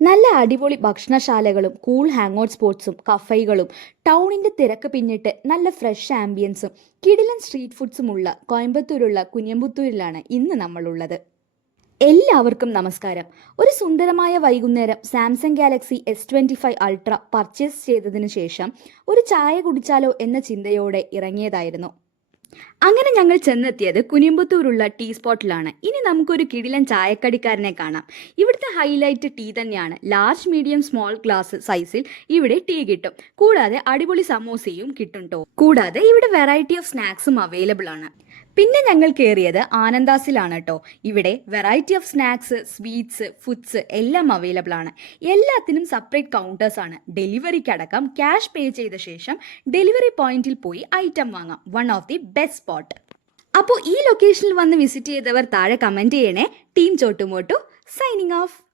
നല്ല അടിപൊളി ഭക്ഷണശാലകളും cool hang out സ്പോട്ട്സും കഫേകളും ടൗണിന്റെ തിരക്ക് പിന്നിട്ട് നല്ല ഫ്രഷ് ആംബിയൻസും കിടിലൻ സ്ട്രീറ്റ് ഫുഡ്സുമുള്ള കോയമ്പത്തൂരുള്ള കുഞ്ഞമ്പത്തൂരിലാണ് ഇന്ന് നമ്മളുള്ളത്. എല്ലാവർക്കും നമസ്കാരം. ഒരു സുന്ദരമായ വൈകുന്നേരം Samsung Galaxy S25 ultra purchase ചെയ്തതിനു ശേഷം ഒരു ചായ കുടിച്ചാലോ എന്ന ചിന്തയോടെ ഇറങ്ങിയതായിരുന്നു. അങ്ങനെ ഞങ്ങൾ ചെന്നെത്തിയത് കുനിമ്പത്തൂരുള്ള ടീ സ്പോട്ടിലാണ്. ഇനി നമുക്കൊരു കിടിലൻ ചായക്കടിക്കാരനെ കാണാം. ഇവിടുത്തെ ഹൈലൈറ്റ് ടീ തന്നെയാണ്. ലാർജ് മീഡിയം സ്മോൾ ഗ്ലാസ് സൈസിൽ ഇവിടെ ടീ കിട്ടും. കൂടാതെ അടിപൊളി സമോസയും കിട്ടും ട്ടോ. കൂടാതെ ഇവിടെ വെറൈറ്റി ഓഫ് സ്നാക്സും അവൈലബിൾ ആണ്. പിന്നെ ഞങ്ങൾ കയറിയത് ആനന്ദാസിലാണ് കേട്ടോ. ഇവിടെ variety of snacks, sweets, foods എല്ലാം അവൈലബിൾ ആണ്. എല്ലാത്തിനും സെപ്പറേറ്റ് കൗണ്ടേഴ്സ് ആണ്. ഡെലിവറിക്കടക്കം ക്യാഷ് പേ ചെയ്ത ശേഷം ഡെലിവറി പോയിന്റിൽ പോയി ഐറ്റം വാങ്ങാം. One of the best spot. അപ്പോൾ ഈ ലൊക്കേഷനിൽ വന്ന് വിസിറ്റ് ചെയ്തവർ താഴെ കമൻറ്റ് ചെയ്യണേ. Team Chottumotu signing of.